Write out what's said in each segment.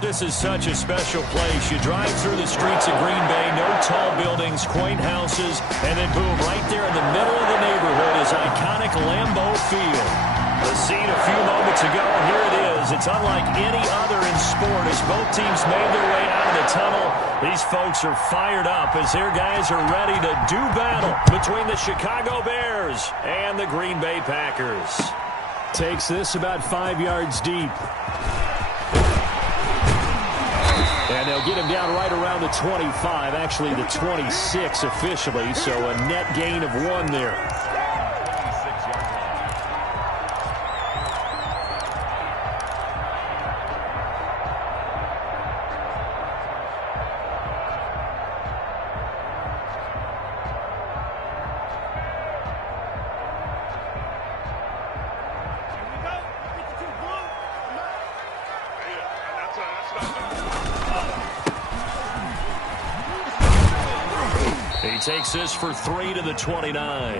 This is such a special place. You drive through the streets of Green Bay, no tall buildings, quaint houses, and then boom, right there in the middle of the neighborhood is iconic Lambeau Field. The scene a few moments ago, and here it is. It's unlike any other in sport as both teams made their way out of the tunnel. These folks are fired up as their guys are ready to do battle between the Chicago Bears and the Green Bay Packers. Takes this about 5 yards deep. And they'll get him down right around the 25, actually the 26 officially, so a net gain of 1 there. He takes this for 3 to the 29.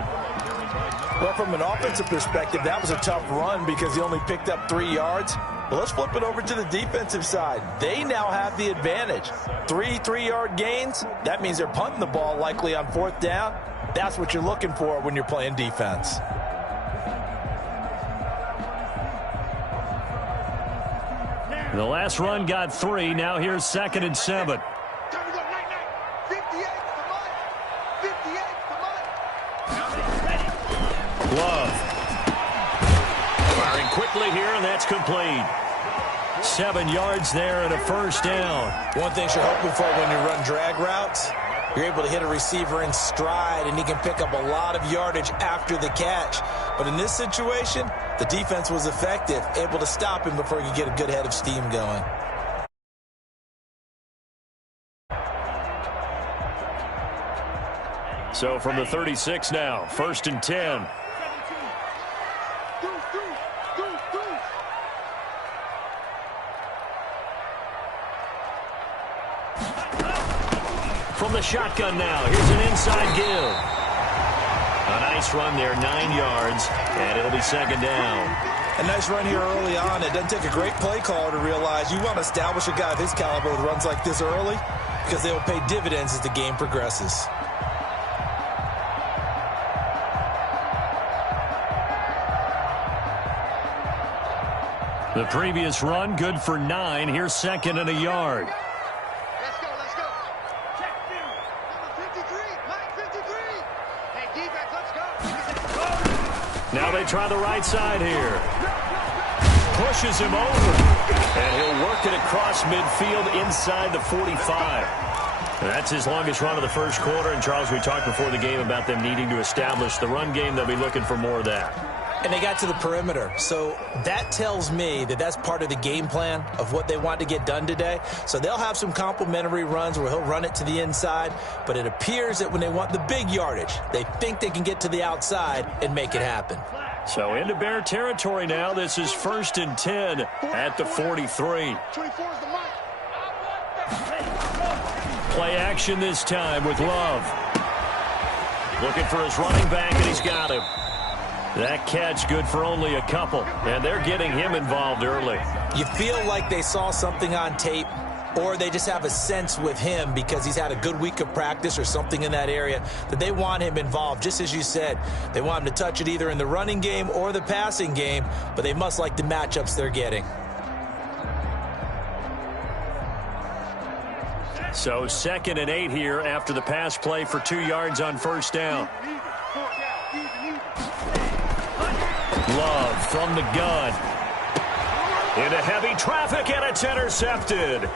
Well, from an offensive perspective, that was a tough run because he only picked up 3 yards. Well, let's flip it over to the defensive side. They now have the advantage. 3 3-yard gains. That means they're punting the ball likely on 4th down. That's what you're looking for when you're playing defense. The last run got 3. Now here's 2nd and 7. Love. Firing quickly here, and that's complete. 7 yards there and a first down. One thing you're hoping for when you run drag routes, you're able to hit a receiver in stride, and he can pick up a lot of yardage after the catch. But in this situation, the defense was effective, able to stop him before he could get a good head of steam going. So from the 36 now, 1st and 10. From the shotgun now, here's an inside give. A nice run there, 9 yards, and it'll be 2nd down. A nice run here early on. It doesn't take a great play caller to realize you want to establish a guy of his caliber with runs like this early because they will pay dividends as the game progresses. The previous run, good for 9. Here's 2nd and a yard. Let's go. Check field. Number 53. Mike 53. Hey, defense, let's go. Now they try the right side here. Pushes him over. And he'll work it across midfield inside the 45. And that's his longest run of the first quarter. And, Charles, we talked before the game about them needing to establish the run game. They'll be looking for more of that. And they got to the perimeter. So that tells me that that's part of the game plan of what they want to get done today. So they'll have some complimentary runs where he'll run it to the inside. But it appears that when they want the big yardage, they think they can get to the outside and make it happen. So into Bear territory now. This is 1st and 10 at the 43. 24 is the mark. Play action this time with Love. Looking for his running back, and he's got him. That catch good for only a couple, and they're getting him involved early. You feel like they saw something on tape, or they just have a sense with him because he's had a good week of practice or something in that area that they want him involved. Just as you said, they want him to touch it either in the running game or the passing game, but they must like the matchups they're getting. So 2nd and 8 here after the pass play for 2 yards on 1st down. Love from the gun. Into heavy traffic, and it's intercepted.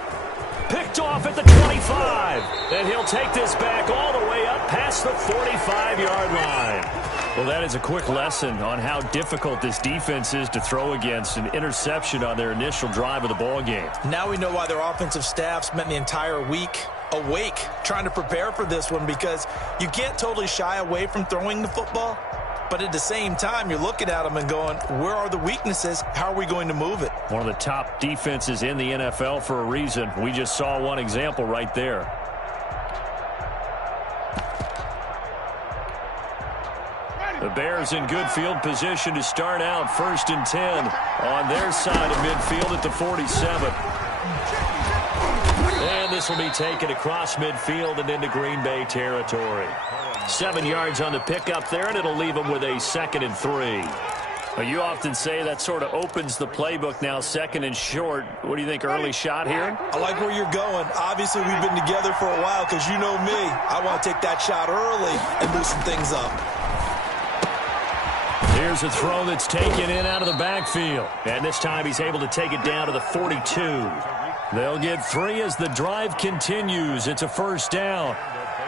Picked off at the 25. And he'll take this back all the way up past the 45-yard line. Well, that is a quick lesson on how difficult this defense is to throw against. An interception on their initial drive of the ball game. Now we know why their offensive staff spent the entire week awake trying to prepare for this one, because you can't totally shy away from throwing the football. But at the same time, you're looking at them and going, where are the weaknesses? How are we going to move it? One of the top defenses in the NFL for a reason. We just saw one example right there. The Bears in good field position to start out 1st and 10 on their side of midfield at the 47. And this will be taken across midfield and into Green Bay territory. 7 yards on the pickup there, and it'll leave them with a 2nd and 3. Well, you often say that sort of opens the playbook now, 2nd and short. What do you think, early shot here? I like where you're going. Obviously, we've been together for a while because you know me. I want to take that shot early and loosen things up. Here's a throw that's taken in out of the backfield. And this time he's able to take it down to the 42. They'll get 3 as the drive continues. It's a 1st down.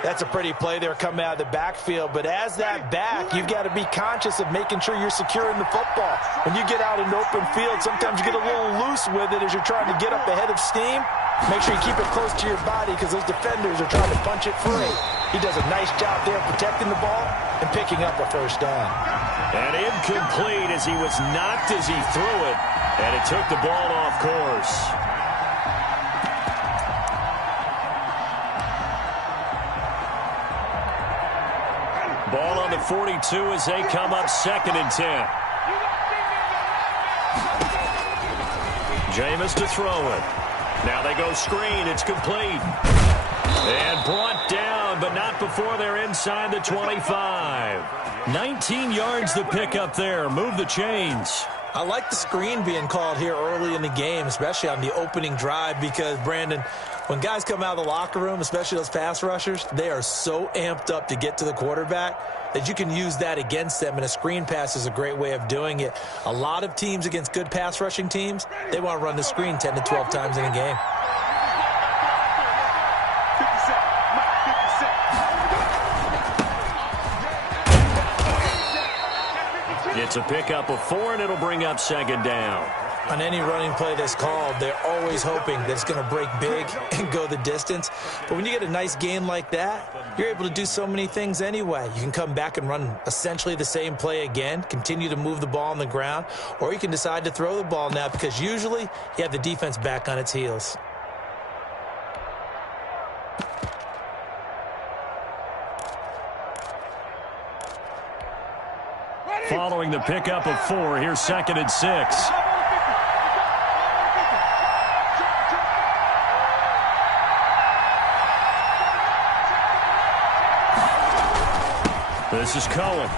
That's a pretty play there coming out of the backfield. But as that back, you've got to be conscious of making sure you're securing the football. When you get out in open field, sometimes you get a little loose with it as you're trying to get up ahead of steam. Make sure you keep it close to your body because those defenders are trying to punch it free. He does a nice job there protecting the ball and picking up a 1st down. And incomplete as he was knocked as he threw it. And it took the ball off course. Ball on the 42 as they come up 2nd and 10. Jameis to throw it. Now they go screen. It's complete. And brought down, but not before they're inside the 25. 19 yards the pickup there. Move the chains. I like the screen being called here early in the game, especially on the opening drive, because, Brandon, when guys come out of the locker room, especially those pass rushers, they are so amped up to get to the quarterback that you can use that against them, and a screen pass is a great way of doing it. A lot of teams against good pass rushing teams, they want to run the screen 10 to 12 times in a game. It's a pickup of 4, and it'll bring up 2nd down. On any running play that's called, they're always hoping that it's going to break big and go the distance. But when you get a nice gain like that, you're able to do so many things anyway. You can come back and run essentially the same play again, continue to move the ball on the ground, or you can decide to throw the ball now because usually you have the defense back on its heels. Following the pickup of 4, here's 2nd and 6. This is Cohen.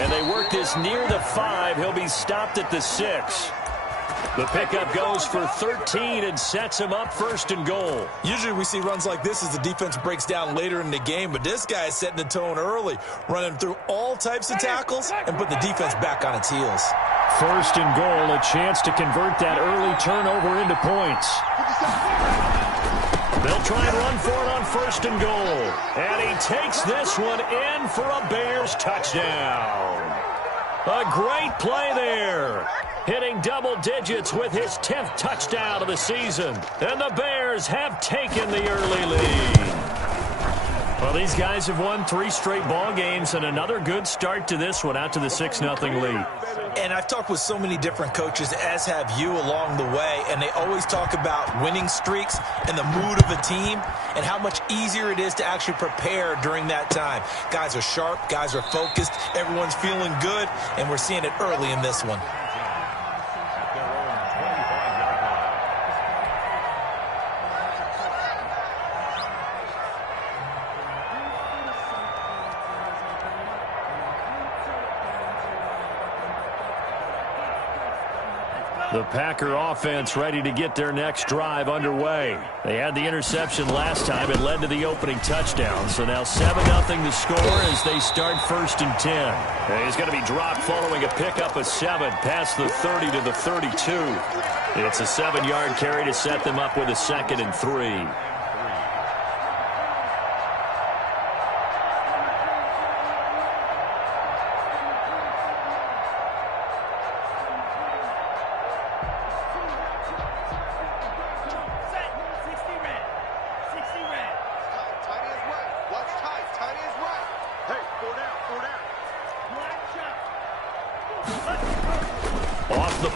And they work this near the 5. He'll be stopped at the 6. The pickup goes for 13 and sets him up 1st and goal. Usually we see runs like this as the defense breaks down later in the game, but this guy is setting the tone early, running through all types of tackles and put the defense back on its heels. 1st and goal, a chance to convert that early turnover into points. They'll try and run for it on 1st and goal. And he takes this one in for a Bears touchdown. A great play there. Hitting double digits with his 10th touchdown of the season. And the Bears have taken the early lead. Well, these guys have won 3 straight ball games and another good start to this one out to the 6-0 lead. And I've talked with so many different coaches, as have you, along the way, and they always talk about winning streaks and the mood of a team and how much easier it is to actually prepare during that time. Guys are sharp, guys are focused, everyone's feeling good, and we're seeing it early in this one. The Packer offense ready to get their next drive underway. They had the interception last time. It led to the opening touchdown. So now 7-0 the score as they start 1st and 10. And he's going to be dropped following a pickup of 7 past the 30 to the 32. It's a 7-yard carry to set them up with a 2nd and 3.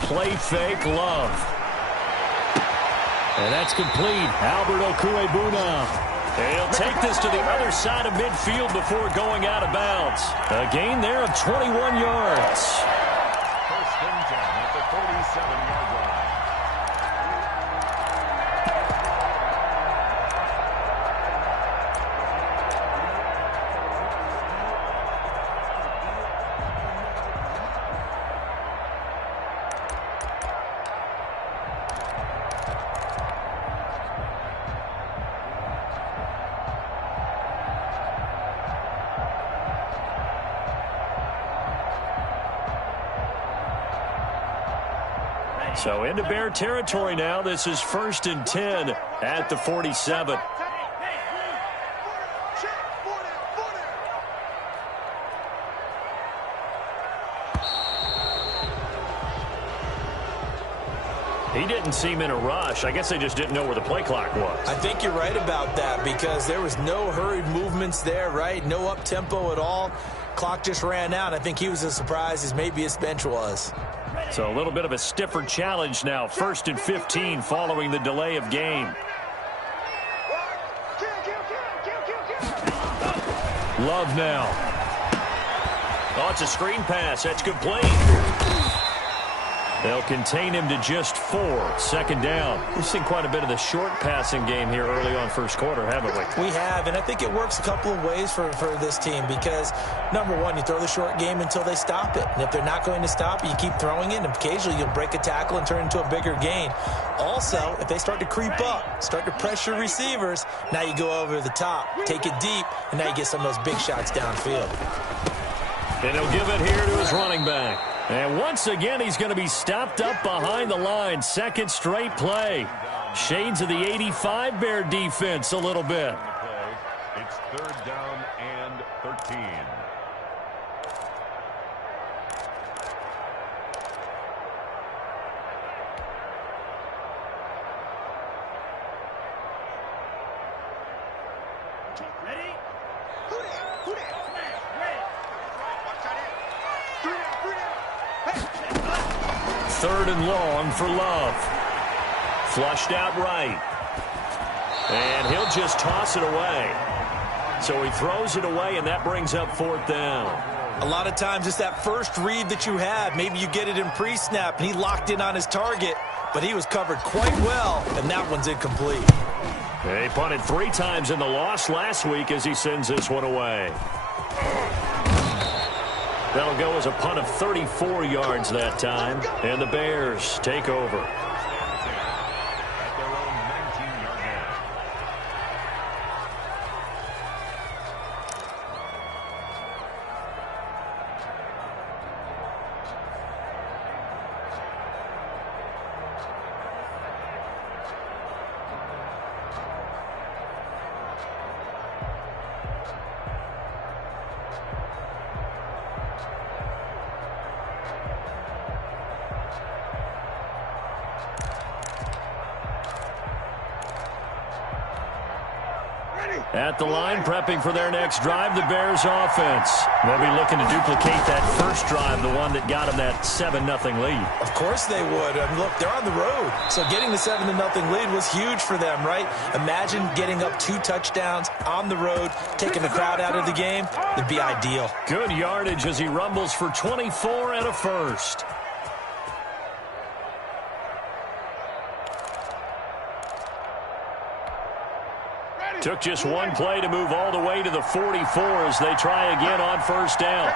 Play fake, Love. And that's complete. Albert Okuebuna. He'll take this to the other side of midfield before going out of bounds. A gain there of 21 yards. 1st and 10 at the 47-yard line. So into Bear territory now. This is 1st and 10 at the 47. He didn't seem in a rush. I guess they just didn't know where the play clock was. I think you're right about that because there was no hurried movements there, right? No up-tempo at all. Clock just ran out. I think he was as surprised as maybe his bench was. So a little bit of a stiffer challenge now. 1st and 15 following the delay of game. Love now. Oh, it's a screen pass. That's complete. They'll contain him to just 4. 2nd down. We've seen quite a bit of the short passing game here early on first quarter, haven't we? We have, and I think it works a couple of ways for this team because, number one, you throw the short game until they stop it. And if they're not going to stop it, you keep throwing it, and occasionally you'll break a tackle and turn into a bigger gain. Also, if they start to creep up, start to pressure receivers, now you go over the top, take it deep, and now you get some of those big shots downfield. And he'll give it here to his running back. And once again, he's going to be stopped up behind the line. 2nd straight play. Shades of the 85 Bear defense a little bit. It's 3rd down and 13. Ready? Who that? Ready? Watch out in. 3 down. 3rd and long for Love. Flushed out right. And he'll just toss it away. So he throws it away, and that brings up 4th down. A lot of times it's that first read that you have. Maybe you get it in pre-snap, and he locked in on his target, but he was covered quite well, and that one's incomplete. He punted 3 times in the loss last week as he sends this one away. That'll go as a punt of 34 yards that time, and the Bears take over. At their own 19-yard line. At the line, prepping for their next drive, the Bears offense. They'll be looking to duplicate that first drive, the one that got them that 7-0 lead. Of course they would. I mean, look, they're on the road. So getting the 7-0 lead was huge for them, right? Imagine getting up 2 touchdowns on the road, taking the crowd out of the game. It'd be ideal. Good yardage as he rumbles for 24 and a first. Took just one play to move all the way to the 44 as they try again on 1st down.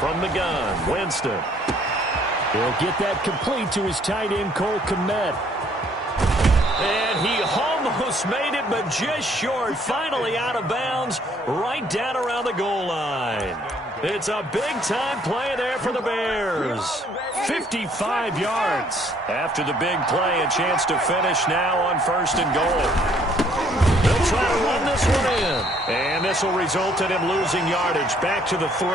From the gun, Winston. He'll get that complete to his tight end, Cole Kmet. And he almost made it, but just short. Finally out of bounds, right down around the goal line. It's a big-time play there for the Bears. 55 yards. After the big play, a chance to finish now on 1st and goal. They'll try to run this one in. And this will result in him losing yardage back to the 3.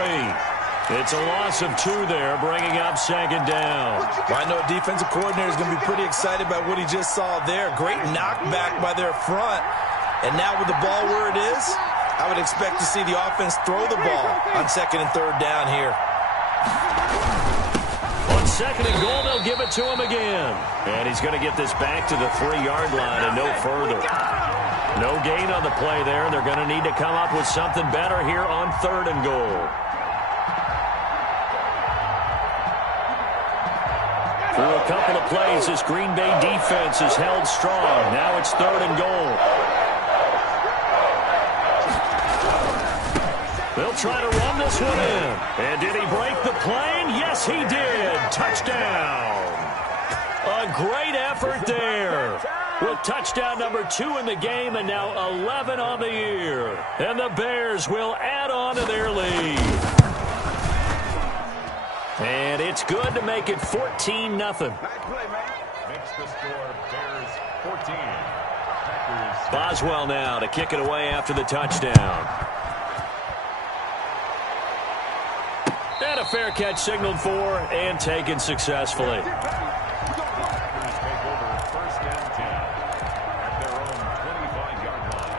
It's a loss of 2 there, bringing up 2nd down. Well, I know a defensive coordinator is going to be pretty excited about what he just saw there. Great knockback by their front. And now with the ball where it is, I would expect to see the offense throw the ball on 2nd and 3rd down here. On 2nd and goal, they'll give it to him again. And he's going to get this back to the 3-yard line and no further. No gain on the play there. They're going to need to come up with something better here on 3rd and goal. Through a couple of plays, this Green Bay defense is held strong. Now it's 3rd and goal. They'll try to run this one in. And did he break the plane? Yes, he did. Touchdown. A great effort there. with touchdown number 2 in the game and now 11 on the year. And the Bears will add on to their lead. And it's good to make it 14-0. Nice play, man. Makes the score Bears 14. Packers. Boswell now to kick it away after the touchdown. And a fair catch signaled for and taken successfully. Packers take over 1st and 10 at their own 25-yard line.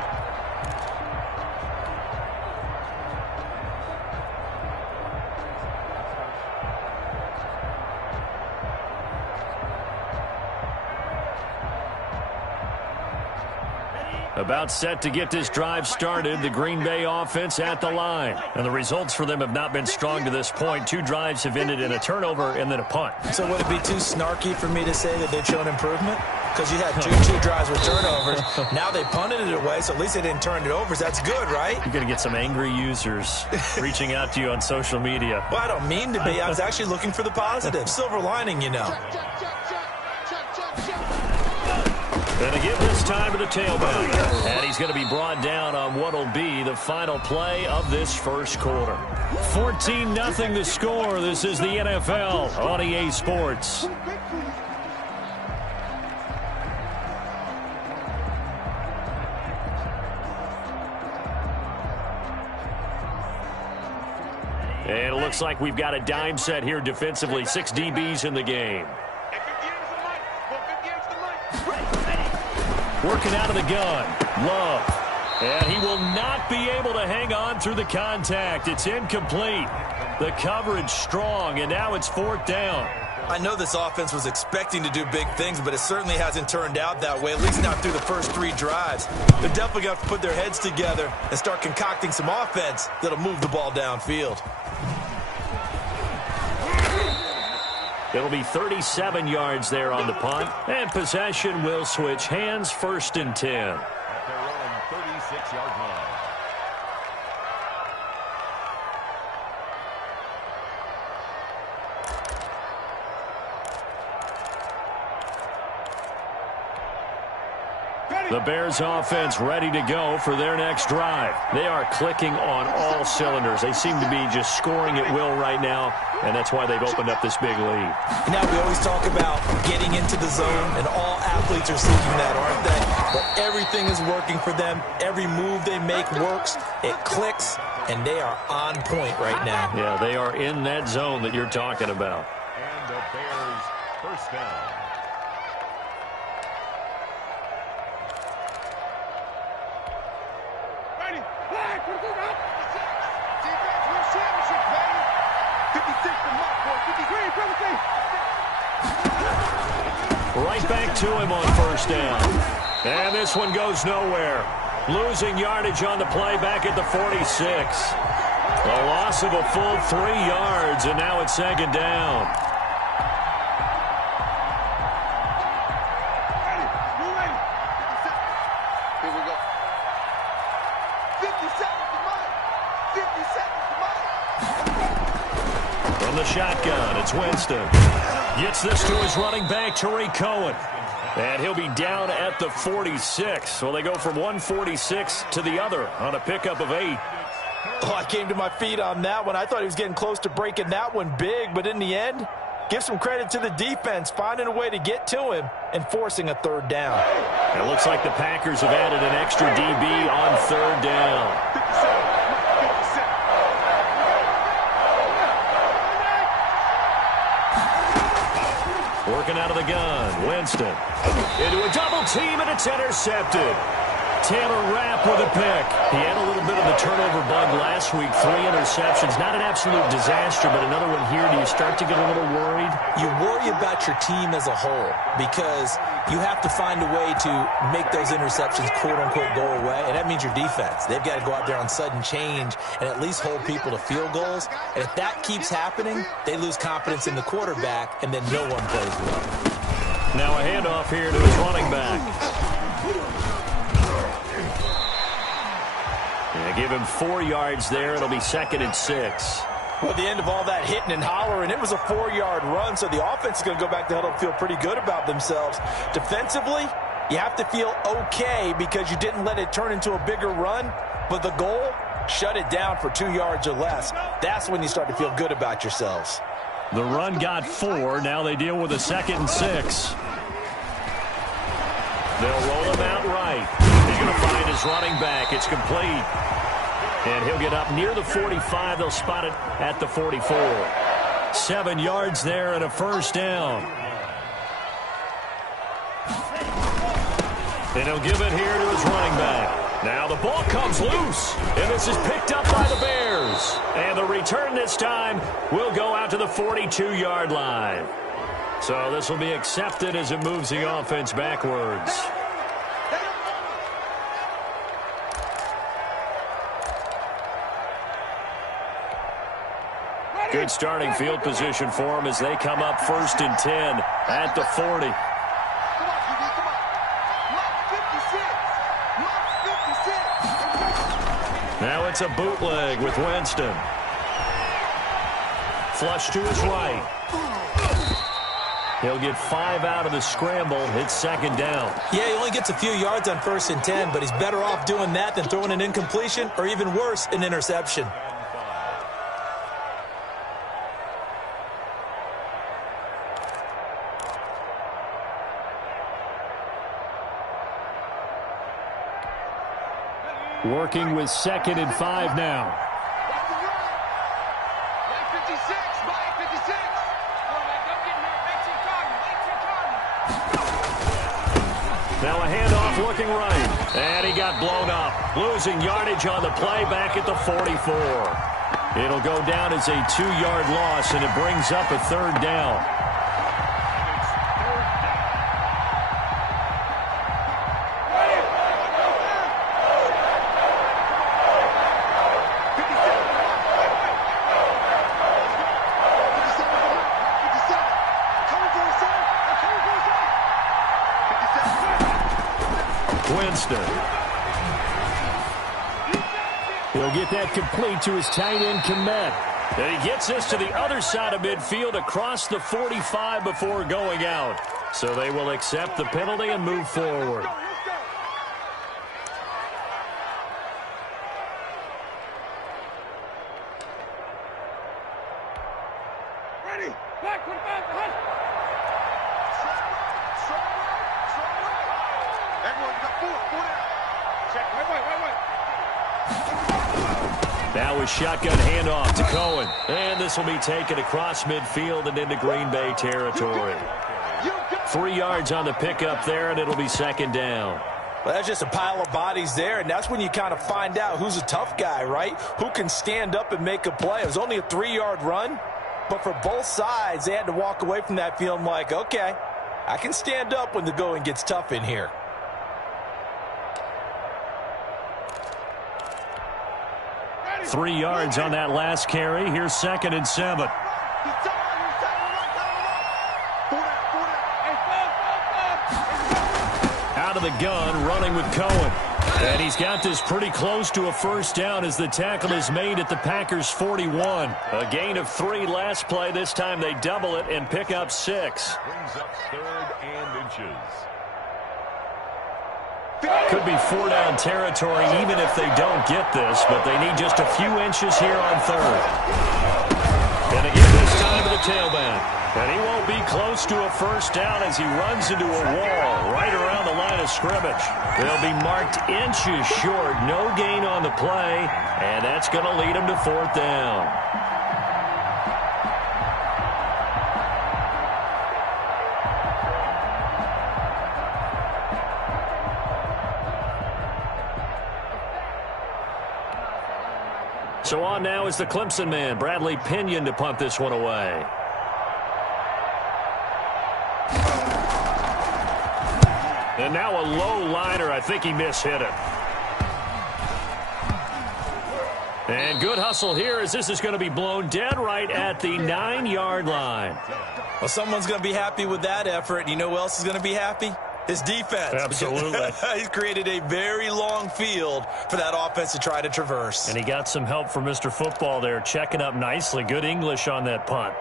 About set to get this drive started, the Green Bay offense at the line. And the results for them have not been strong to this point. 2 drives have ended in a turnover and then a punt. So would it be too snarky for me to say that they've shown improvement? Because you had two drives with turnovers. Now they punted it away, so at least they didn't turn it over. So that's good, right? You're going to get some angry users reaching out to you on social media. Well, I don't mean to be. I was actually looking for the positive. Silver lining, you know. Going to give this time to the tailback. And he's going to be brought down on what will be the final play of this first quarter. 14-0 the score. This is the NFL on EA Sports. And it looks like we've got a dime set here defensively. 6 DBs in the game. Working out of the gun. Love. And he will not be able to hang on through the contact. It's incomplete. The coverage strong, and now it's 4th down. I know this offense was expecting to do big things, but it certainly hasn't turned out that way, at least not through the first 3 drives. They're definitely going to have to put their heads together and start concocting some offense that'll move the ball downfield. It'll be 37 yards there on the punt. And possession will switch hands, 1st and 10. At their own 36-yard line. The Bears offense ready to go for their next drive. They are clicking on all cylinders. They seem to be just scoring at will right now, and that's why they've opened up this big lead. Now, we always talk about getting into the zone, and all athletes are seeking that, aren't they? But everything is working for them. Every move they make works. It clicks, and they are on point right now. Yeah, they are in that zone that you're talking about. And the Bears 1st down. Right back to him on 1st down. And this one goes nowhere. Losing yardage on the play back at the 46. A loss of a full 3 yards, and now it's 2nd down. Here we go. 50 seconds to Mike. 50 seconds to Mike. From the shotgun, it's Winston. Gets this to his running back, Tariq Cohen. And he'll be down at the 46. So they go from 146 to the other on a pickup of 8. Oh, I came to my feet on that one. I thought he was getting close to breaking that one big, but in the end, give some credit to the defense, finding a way to get to him and forcing a 3rd down. It looks like the Packers have added an extra DB on 3rd down. Working out of the gun, Winston. Into a double team, and it's intercepted. Taylor Rapp with a pick. He had a little bit of the turnover bug last week. 3 interceptions. Not an absolute disaster, but another one here. Do you start to get a little worried? You worry about your team as a whole because you have to find a way to make those interceptions, quote-unquote, go away, and that means your defense. They've got to go out there on sudden change and at least hold people to field goals. And if that keeps happening, they lose confidence in the quarterback, and then no one plays well. Now a handoff here to his running back. Yeah, give him 4 yards there. It'll be 2nd and 6. Well, at the end of all that hitting and hollering, it was a 4-yard run, so the offense is going to go back to huddle and feel pretty good about themselves. Defensively, You have to feel okay because you didn't let it turn into a bigger run, but the goal, shut it down for 2 yards or less. That's when you start to feel good about yourselves. The run got 4. Now they deal with a 2nd and 6. They'll roll him out right. He's going to find his running back. It's complete. And he'll get up near the 45. They'll spot it at the 44. 7 yards there and a first down. And he'll give it here to his running back. Now the ball comes loose, and this is picked up by the Bears. And the return this time will go out to the 42-yard line. So this will be accepted as it moves the offense backwards. Good starting field position for them as they come up 1st and 10 at the 40. Now it's a bootleg with Winston. Flush to his right. He'll get 5 out of the scramble. It's 2nd down. Yeah, he only gets a few yards on 1st and 10, but he's better off doing that than throwing an incompletion or even worse, an interception. Working with 2nd and 5 now. Now a handoff looking right. And he got blown up. Losing yardage on the play back at the 44. It'll go down as a 2-yard loss, and it brings up a 3rd down. He'll get that complete to his tight end, Komet. And he gets this to the other side of midfield across the 45 before going out. So they will accept the penalty and move forward. Ready. Back with back. Everyone got 4 down. Check. Wait. Now a shotgun handoff to Cohen. And this will be taken across midfield and into Green Bay territory. 3 yards on the pickup there, and it'll be 2nd down. Well, that's just a pile of bodies there, and that's when you kind of find out who's a tough guy, right? Who can stand up and make a play. It was only a 3-yard run, but for both sides, they had to walk away from that feeling like, okay, I can stand up when the going gets tough in here. Three yards on that last carry. Here's 2nd and 7. Out of the gun, running with Cohen. And he's got this pretty close to a first down as the tackle is made at the Packers' 41. A gain of 3 last play. This time they double it and pick up 6. Brings up 3rd and inches. Could be 4-down territory even if they don't get this, but they need just a few inches here on 3rd. And again this time to the tailback. And he won't be close to a first down as he runs into a wall right around the line of scrimmage. They'll be marked inches short. No gain on the play, and that's going to lead him to 4th down. So on now is the Clemson man, Bradley Pinion, to punt this one away. And now a low liner. I think he mishit it. And good hustle here as this is going to be blown dead right at the 9-yard line. Well, someone's going to be happy with that effort. You know who else is going to be happy? His defense. Absolutely. He's created a very long field for that offense to try to traverse. And he got some help from Mr. Football there, checking up nicely. Good English on that punt.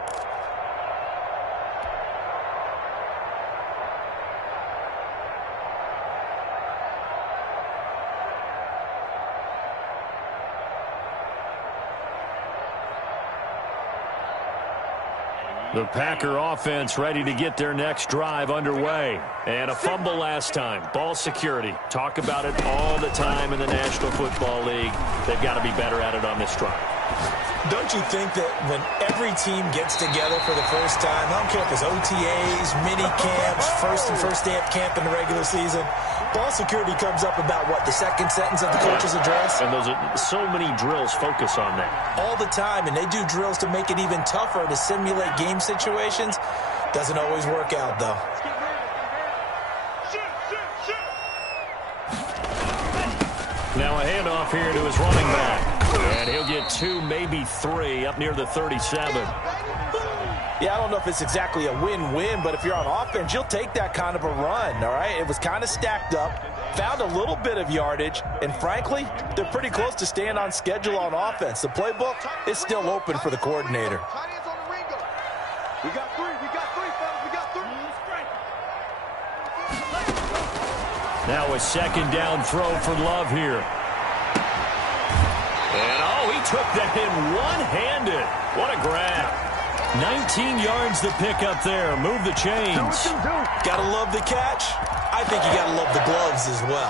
The Packer offense ready to get their next drive underway. And a fumble last time. Ball security. Talk about it all the time in the National Football League. They've got to be better at it on this drive. Don't you think that when every team gets together for the first time, I don't care if it's OTAs, mini camps, first day of camp in the regular season, ball security comes up about, what, the second sentence of the coach's address? And those are so many drills focus on that. All the time, and they do drills to make it even tougher to simulate game situations. Doesn't always work out, though. Now a handoff here to his running back. And he'll get 2, maybe 3 up near the 37. Yeah, I don't know if it's exactly a win-win, but if you're on offense, you'll take that kind of a run, all right? It was kind of stacked up, found a little bit of yardage, and frankly, they're pretty close to staying on schedule on offense. The playbook is still open for the coordinator. We got three, fellas, we got 3. Now a second down throw for Love here. And, he took that in one-handed. What a grab. 19 yards to pick up there. Move the chains. Gotta love the catch. I think you gotta love the gloves as well.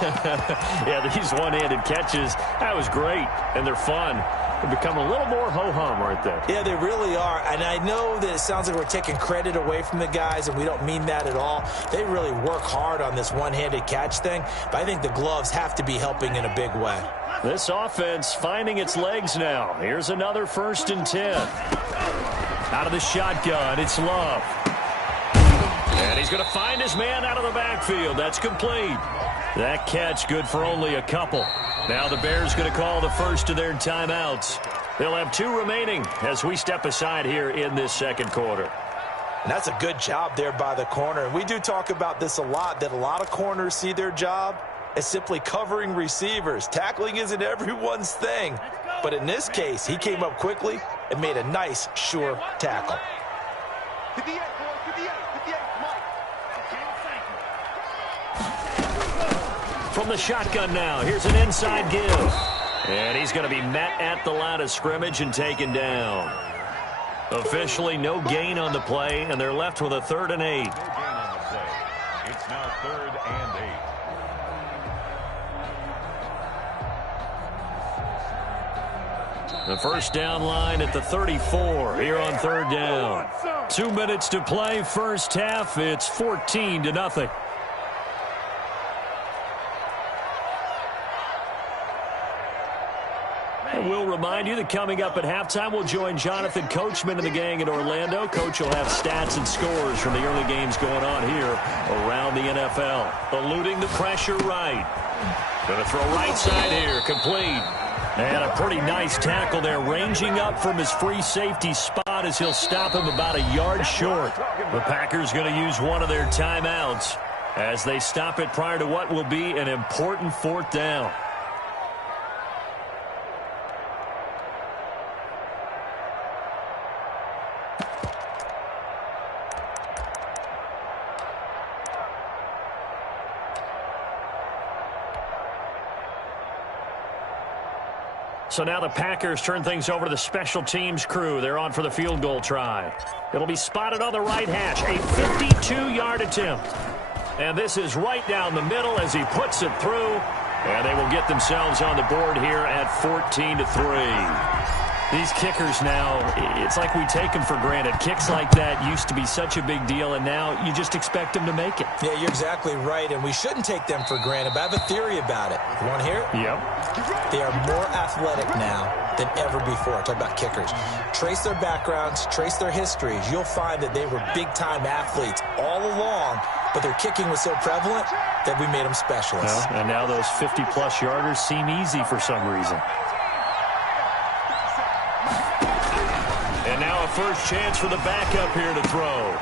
Yeah, these one-handed catches, that was great, and they're fun. They become a little more ho-hum right there. Yeah, they really are, and I know that it sounds like we're taking credit away from the guys, and we don't mean that at all. They really work hard on this one-handed catch thing, but I think the gloves have to be helping in a big way. This offense finding its legs now. Here's another 1st and 10. Out of the shotgun, it's Love. And he's going to find his man out of the backfield. That's complete. That catch good for only a couple. Now the Bears going to call the first of their timeouts. They'll have 2 remaining as we step aside here in this second quarter. And that's a good job there by the corner. And we do talk about this a lot, that a lot of corners see their job as simply covering receivers. Tackling isn't everyone's thing. But in this case, he came up quickly and made a nice, sure tackle. 58, boys, 58, Mike. From the shotgun now, here's an inside give. And he's going to be met at the line of scrimmage and taken down. Officially no gain on the play, and they're left with a 3rd and 8. No gain on the play. It's now 3rd and 8. The first down line at the 34 here on 3rd down. 2 minutes to play, first half. It's 14-0. And we'll remind you that coming up at halftime, we'll join Jonathan Coachman and the gang in Orlando. Coach will have stats and scores from the early games going on here around the NFL. Eluding the pressure right. Going to throw right side here, complete. And a pretty nice tackle there, ranging up from his free safety spot as he'll stop him about a yard short. The Packers going to use one of their timeouts as they stop it prior to what will be an important 4th down. So now the Packers turn things over to the special teams crew. They're on for the field goal try. It'll be spotted on the right hash. A 52-yard attempt. And this is right down the middle as he puts it through. And they will get themselves on the board here at 14-3. These kickers now, it's like we take them for granted. Kicks like that used to be such a big deal, and now you just expect them to make it. Yeah, you're exactly right, and we shouldn't take them for granted, but I have a theory about it. You want to hear it? Yep. They are more athletic now than ever before. Talk about kickers. Trace their backgrounds, trace their histories. You'll find that they were big-time athletes all along, but their kicking was so prevalent that we made them specialists. Well, and now those 50-plus yarders seem easy for some reason. And now a first chance for the backup here to throw.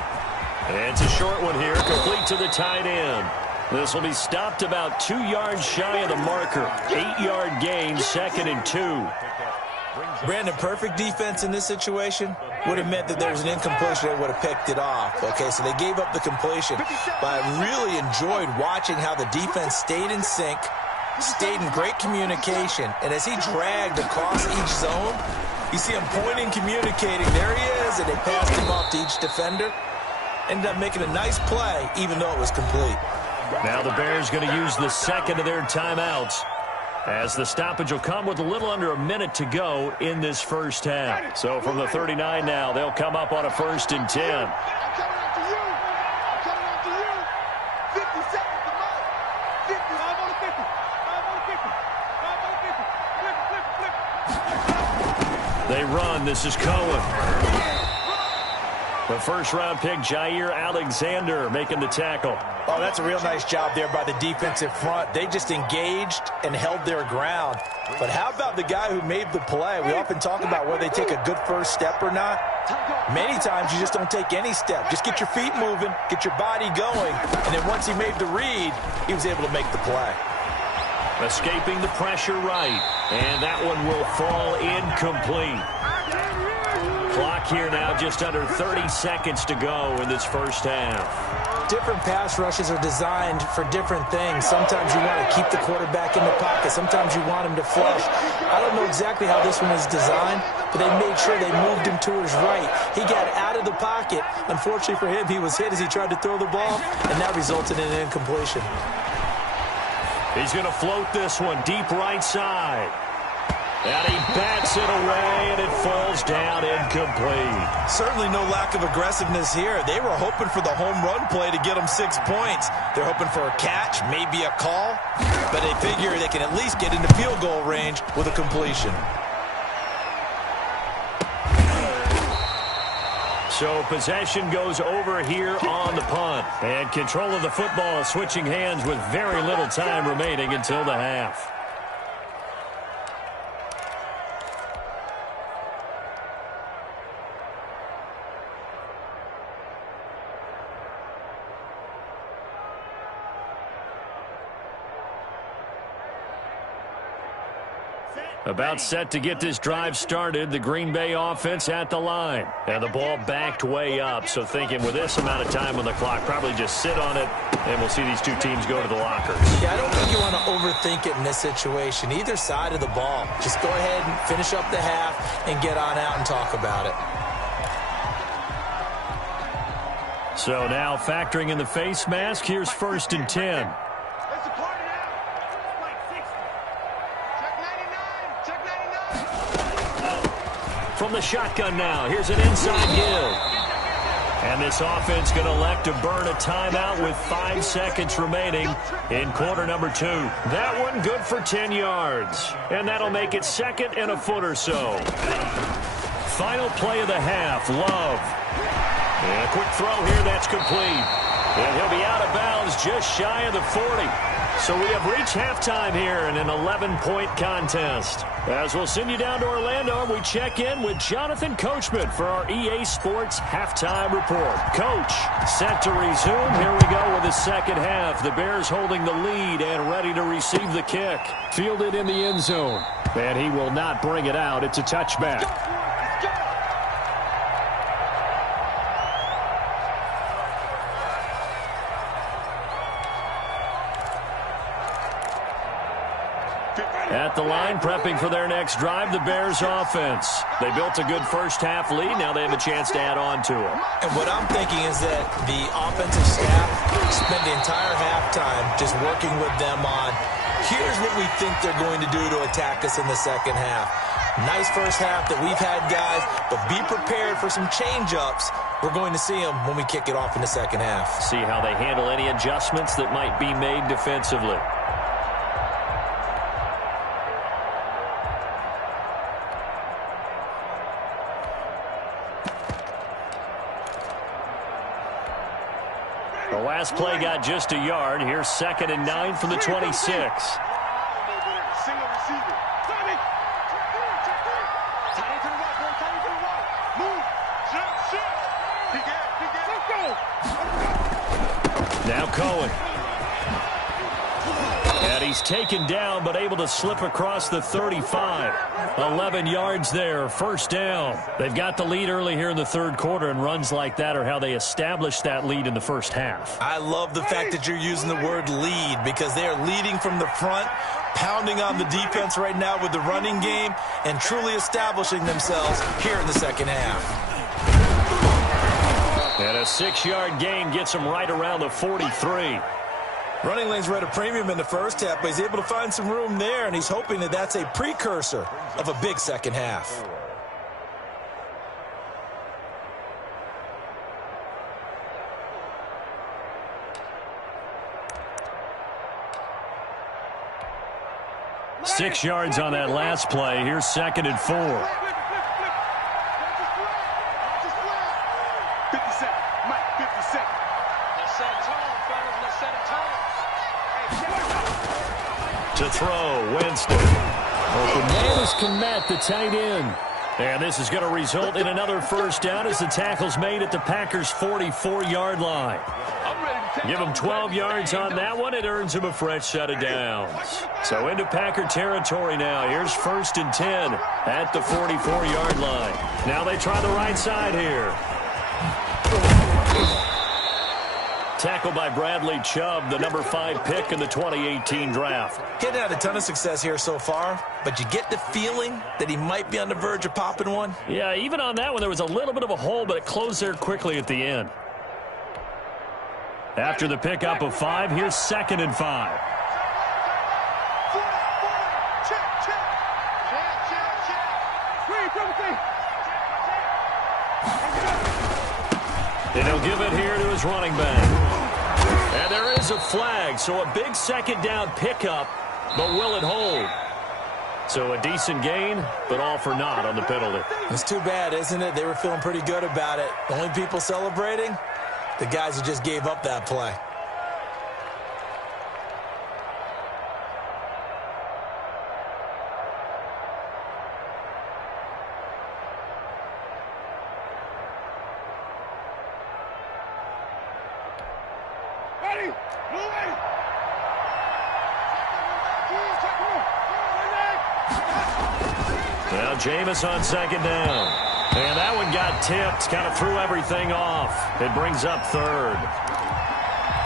And it's a short one here, complete to the tight end. This will be stopped about 2 yards shy of the marker. 8-yard gain, 2nd and 2. Brandon, perfect defense in this situation would have meant that there was an incompletion. They would have picked it off. Okay, so they gave up the completion. But I really enjoyed watching how the defense stayed in sync, stayed in great communication. And as he dragged across each zone, you see him pointing, communicating. There he is, and they passed him up to each defender. Ended up making a nice play, even though it was complete. Now the Bears going to use the second of their timeouts, as the stoppage will come with a little under a minute to go in this first half. So from the 39 now, they'll come up on a 1st and 10. I'm coming after you. I'm coming after you. 50 seconds to mark. 50. I'm on the 50. I'm on the 50. I'm on the 50. Flip. They run. This is Cohen. The first-round pick, Jair Alexander, making the tackle. Oh, that's a real nice job there by the defensive front. They just engaged and held their ground. But how about the guy who made the play? We often talk about whether they take a good first step or not. Many times you just don't take any step. Just get your feet moving, get your body going, and then once he made the read, he was able to make the play. Escaping the pressure right, and that one will fall incomplete. Clock here now, just under 30 seconds to go in this first half. Different pass rushes are designed for different things. Sometimes you want to keep the quarterback in the pocket. Sometimes you want him to flush. I don't know exactly how this one was designed, but they made sure they moved him to his right. He got out of the pocket. Unfortunately for him, he was hit as he tried to throw the ball, and that resulted in an incompletion. He's going to float this one deep right side. And he bats it away, and it falls down incomplete. Certainly no lack of aggressiveness here. They were hoping for the home run play to get them 6 points. They're hoping for a catch, maybe a call, but they figure they can at least get into field goal range with a completion. So possession goes over here on the punt. And control of the football switching hands with very little time remaining until the half. About set to get this drive started. The Green Bay offense at the line. And the ball backed way up. So thinking with this amount of time on the clock, probably just sit on it, and we'll see these two teams go to the lockers. Yeah, I don't think you want to overthink it in this situation. Either side of the ball. Just go ahead and finish up the half and get on out and talk about it. So now factoring in the face mask, here's 1st and 10. From the shotgun now, here's an inside give. And this offense going to elect to burn a timeout with 5 seconds remaining in quarter number 2. That one good for 10 yards. And that'll make it 2nd and a foot or so. Final play of the half, Love. And a quick throw here, that's complete. And he'll be out of bounds just shy of the 40. So we have reached halftime here in an 11-point contest. As we'll send you down to Orlando, we check in with Jonathan Coachman for our EA Sports Halftime Report. Coach, set to resume. Here we go with the second half. The Bears holding the lead and ready to receive the kick. Fielded in the end zone. And he will not bring it out. It's a touchback. At the line, prepping for their next drive, the Bears offense. They built a good first half lead. Now they have a chance to add on to it. And what I'm thinking is that the offensive staff spent the entire halftime just working with them on, here's what we think they're going to do to attack us in the second half. Nice first half that we've had, guys, but be prepared for some change-ups. We're going to see them when we kick it off in the second half. See how they handle any adjustments that might be made defensively. The last play got just a yard. Here's 2nd and 9 from the 26. Single receiver. Tight end to the right, boy. Tight end to the right. Move. Jump, shot. Now Cohen. And he's taken down, but able to slip across the 35. 11 yards there, first down. They've got the lead early here in the third quarter, and runs like that are how they established that lead in the first half. I love the fact that you're using the word lead, because they are leading from the front, pounding on the defense right now with the running game, and truly establishing themselves here in the second half. A 6-yard gain gets him right around the 43. Running lanes were at a premium in the first half, but he's able to find some room there, and he's hoping that that's a precursor of a big second half. Six yards on that last play. Here's 2nd and 4. 50 seconds. Mike, 50 seconds. Let's set a tone, fellas. Let's set a tone. To throw, Winston. Open man is Kmet, the tight end. And this is going to result in another first down as the tackle's made at the Packers' 44-yard line. Give him 12 yards on that one. It earns him a fresh set of downs. So into Packer territory now. Here's 1st and 10 at the 44-yard line. Now they try the right side here. Tackled by Bradley Chubb, the number 5 pick in the 2018 draft. He hadn't had a ton of success here so far, but you get the feeling that he might be on the verge of popping one. Yeah, even on that one, there was a little bit of a hole, but it closed there quickly at the end. After the pickup of 5, here's 2nd and 5. And he'll give it here to his running back. And there is a flag, so a big 2nd down pickup, but will it hold? So a decent gain, but all for naught on the penalty. It's too bad, isn't it? They were feeling pretty good about it. The only people celebrating, the guys who just gave up that play. Now Jameis on 2nd down. And that one got tipped, kind of threw everything off. It brings up 3rd.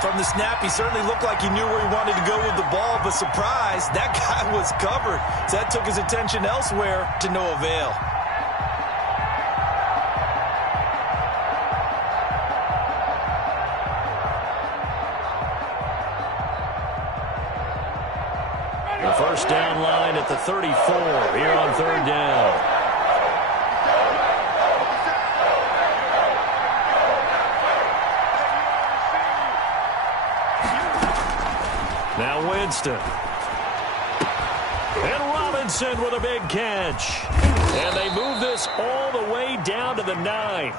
From the snap, he certainly looked like he knew where he wanted to go with the ball, but surprise, that guy was covered. So that took his attention elsewhere to no avail. The first down line at the 34 here on 3rd down. Now Winston. And Robinson with a big catch. And they move this all the way down to the 9.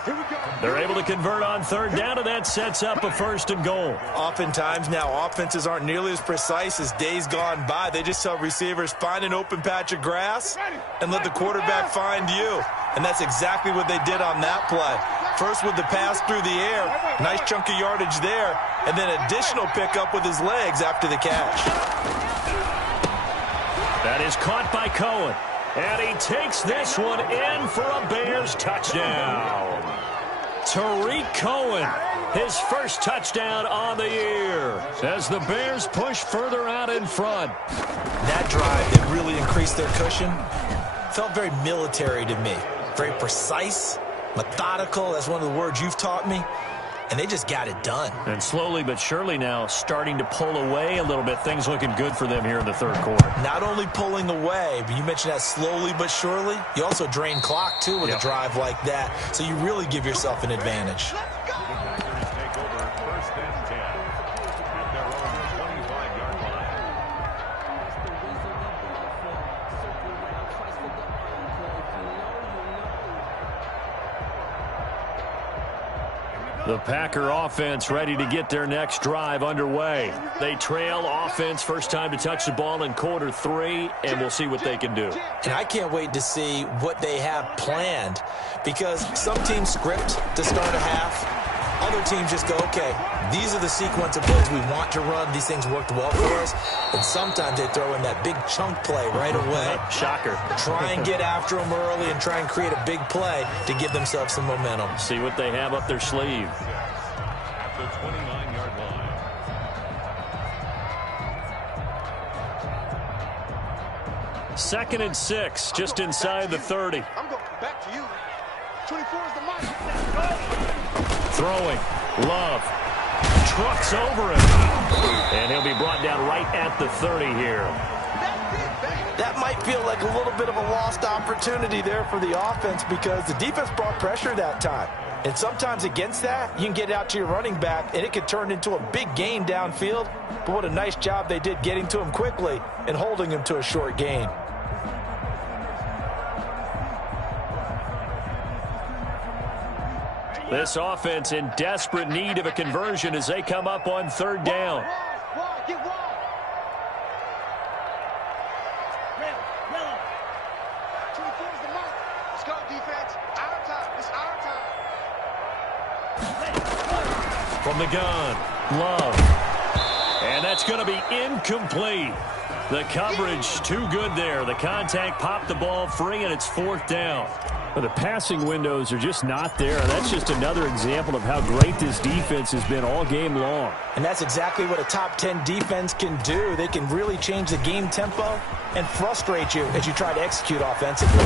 They're able to convert on 3rd down, and that sets up a 1st and goal. Oftentimes now, offenses aren't nearly as precise as days gone by. They just tell receivers, find an open patch of grass and let the quarterback find you. And that's exactly what they did on that play. First with the pass through the air, nice chunk of yardage there, and then additional pickup with his legs after the catch. That is caught by Cohen. And he takes this one in for a Bears touchdown. Tariq Cohen, his first touchdown on the year as the Bears push further out in front. That drive that really increased their cushion felt very military to me. Very precise, methodical. That's one of the words you've taught me. And they just got it done. And slowly but surely now starting to pull away a little bit. Things looking good for them here in the 3rd quarter. Not only pulling away, but you mentioned that slowly but surely. You also drain clock, too, with a drive like that. So you really give yourself an advantage. Take over 1st and 10 at their own 25-yard line. The Packer offense ready to get their next drive underway. They trail offense first time to touch the ball in quarter 3, and we'll see what they can do. And I can't wait to see what they have planned, because some teams script to start a half. Other teams just go, okay, these are the sequence of plays we want to run. These things worked well for us. And sometimes they throw in that big chunk play right away. Shocker. Try and get after them early and try and create a big play to give themselves some momentum. See what they have up their sleeve. At the 29-yard line. 2nd and 6, just inside the 30. I'm going back to you. 24 is the mark. Throwing. Love. Trucks over him. And he'll be brought down right at the 30 here. That might feel like a little bit of a lost opportunity there for the offense because the defense brought pressure that time. And sometimes against that, you can get out to your running back, and it could turn into a big gain downfield. But what a nice job they did getting to him quickly and holding him to a short gain. This offense in desperate need of a conversion as they come up on third down. Get wide. Yellow. 24 is the mark. Let's go, defense. Our time. It's our time. From the gun, Love. And that's going to be incomplete. The coverage too good there. The contact popped the ball free, and it's fourth down. But the passing windows are just not there. That's just another example of how great this defense has been all game long. And that's exactly what a top 10 defense can do. They can really change the game tempo and frustrate you as you try to execute offensively.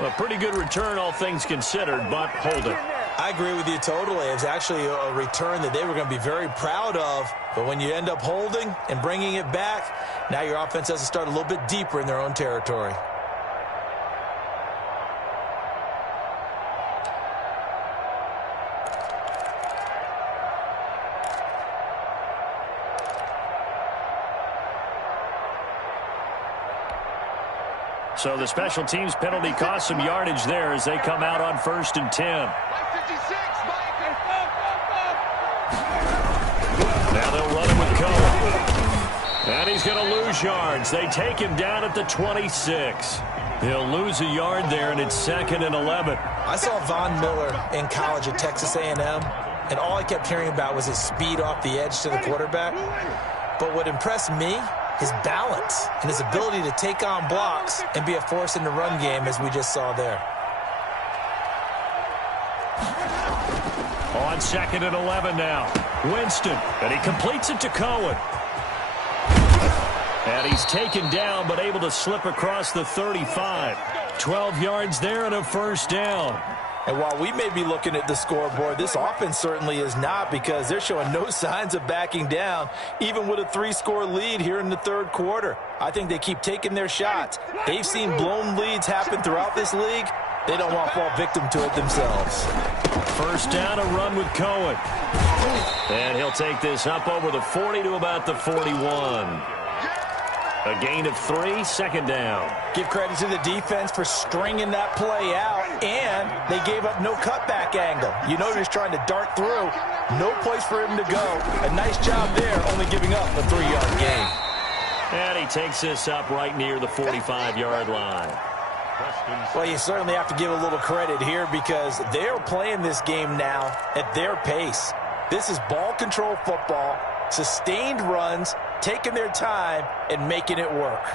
A pretty good return, all things considered, but hold it. I agree with you totally. It's actually a return that they were going to be very proud of. But when you end up holding and bringing it back, now your offense has to start a little bit deeper in their own territory. So the special teams penalty cost some yardage there as they come out on 1st and 10. Now they'll run it with Chubb. And he's going to lose yards. They take him down at the 26. He'll lose a yard there, and it's 2nd and 11. I saw Von Miller in college at Texas A&M, and all I kept hearing about was his speed off the edge to the quarterback. But what impressed me, his balance and his ability to take on blocks and be a force in the run game, as we just saw there. On 2nd and 11 now. Winston, and he completes it to Cohen. And he's taken down, but able to slip across the 35. 12 yards there and a first down. And while we may be looking at the scoreboard, this offense certainly is not, because they're showing no signs of backing down, even with a 3-score lead here in the third quarter. I think they keep taking their shots. They've seen blown leads happen throughout this league. They don't want to fall victim to it themselves. First down, a run with Cohen. And he'll take this up over the 40 to about the 41. A gain of 3, second down. Give credit to the defense for stringing that play out, and they gave up no cutback angle. You know, he's trying to dart through. No place for him to go. A nice job there, only giving up a 3-yard gain. And he takes this up right near the 45-yard line. Well, you certainly have to give a little credit here, because they're playing this game now at their pace. This is ball control football, sustained runs, taking their time and making it work.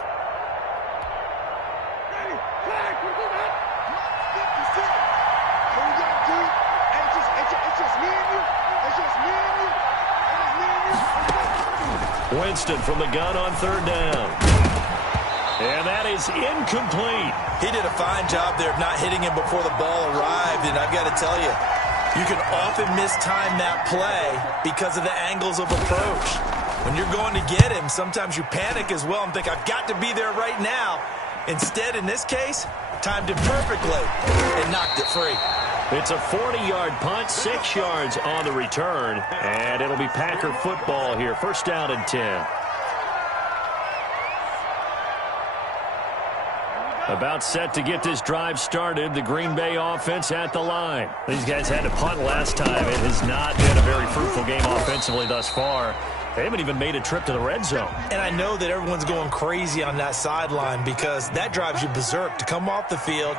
Winston from the gun on third down. And that is incomplete. He did a fine job there of not hitting him before the ball arrived, and I've got to tell you, you can often mistime that play because of the angles of approach. When you're going to get him, sometimes you panic as well and think, I've got to be there right now. Instead, in this case, timed it perfectly and knocked it free. It's a 40-yard punt, 6 yards on the return, and it'll be Packer football here. First down and 10. About set to get this drive started. The Green Bay offense at the line. These guys had to punt last time. It has not been a very fruitful game offensively thus far. They haven't even made a trip to the red zone. And I know that everyone's going crazy on that sideline, because that drives you berserk to come off the field,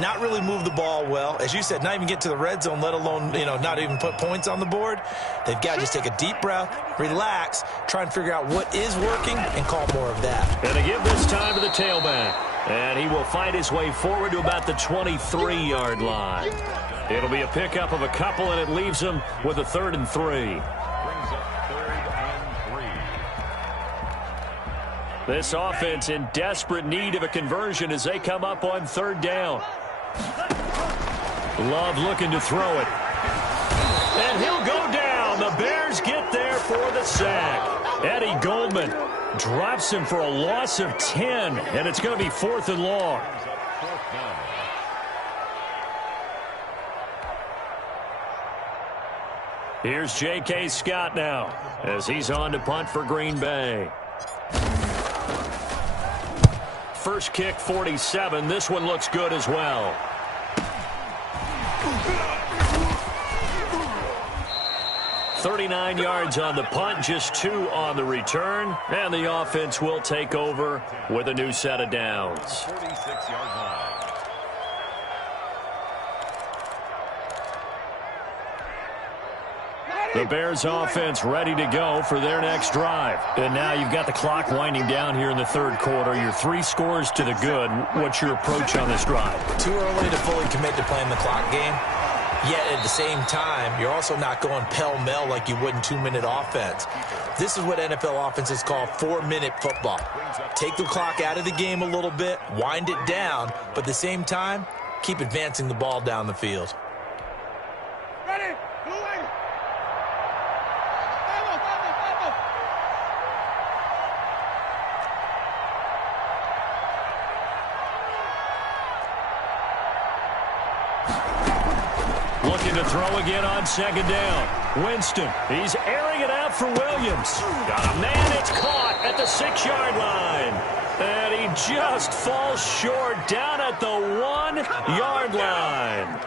not really move the ball well. As you said, not even get to the red zone, let alone, not even put points on the board. They've got to just take a deep breath, relax, try and figure out what is working, and call more of that. And they give this time to the tailback. And he will find his way forward to about the 23-yard line. It'll be a pickup of a couple, and it leaves him with a 3rd and 3. Brings up 3rd and 3. This offense in desperate need of a conversion as they come up on third down. Love looking to throw it. And he'll go down. The Bears get there for the sack. Eddie Goldman drops him for a loss of 10, and it's going to be 4th and long. Here's J.K. Scott now as he's on to punt for Green Bay. First kick, 47. This one looks good as well. $39 yards on the punt, just 2 on the return, and the offense will take over with a new set of downs. 46-yard line. The Bears offense ready to go for their next drive. And now you've got the clock winding down here in the third quarter. You're 3 scores to the good. What's your approach on this drive? Too early to fully commit to playing the clock game. Yet at the same time, you're also not going pell-mell like you would in 2-minute offense. This is what NFL offenses call 4-minute football. Take the clock out of the game a little bit, wind it down, but at the same time, keep advancing the ball down the field. Ready? Looking to throw again on second down. Winston, he's airing it out for Williams. Got a man, it's caught at the 6-yard line. And he just falls short down at the 1-yard line.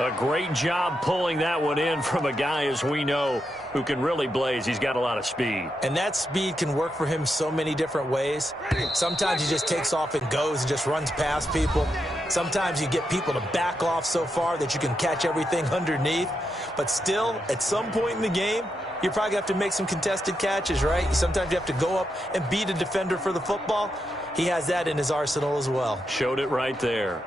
A great job pulling that one in from a guy, as we know, who can really blaze. He's got a lot of speed. And that speed can work for him so many different ways. Sometimes he just takes off and goes and just runs past people. Sometimes you get people to back off so far that you can catch everything underneath. But still, at some point in the game, you're probably going to have to make some contested catches, right? Sometimes you have to go up and beat a defender for the football. He has that in his arsenal as well. Showed it right there.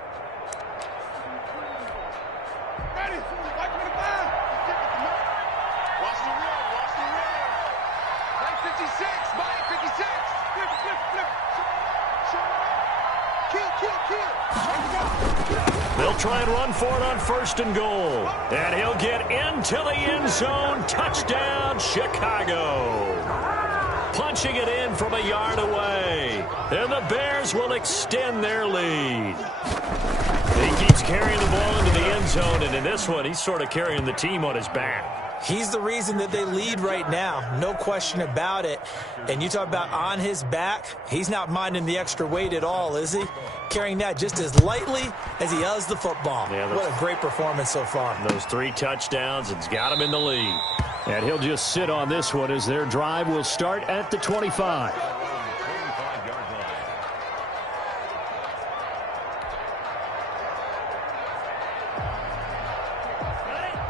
They'll try and run for it on 1st and goal. And he'll get into the end zone. Touchdown, Chicago. Punching it in from a yard away. And the Bears will extend their lead. He keeps carrying the ball into the end zone, and in this one, he's sort of carrying the team on his back. He's the reason that they lead right now, no question about it. And you talk about on his back, he's not minding the extra weight at all, is he? Carrying that just as lightly as he does the football. Yeah, what a great performance so far. Those 3 touchdowns, it's got him in the lead. And he'll just sit on this one as their drive will start at the 25.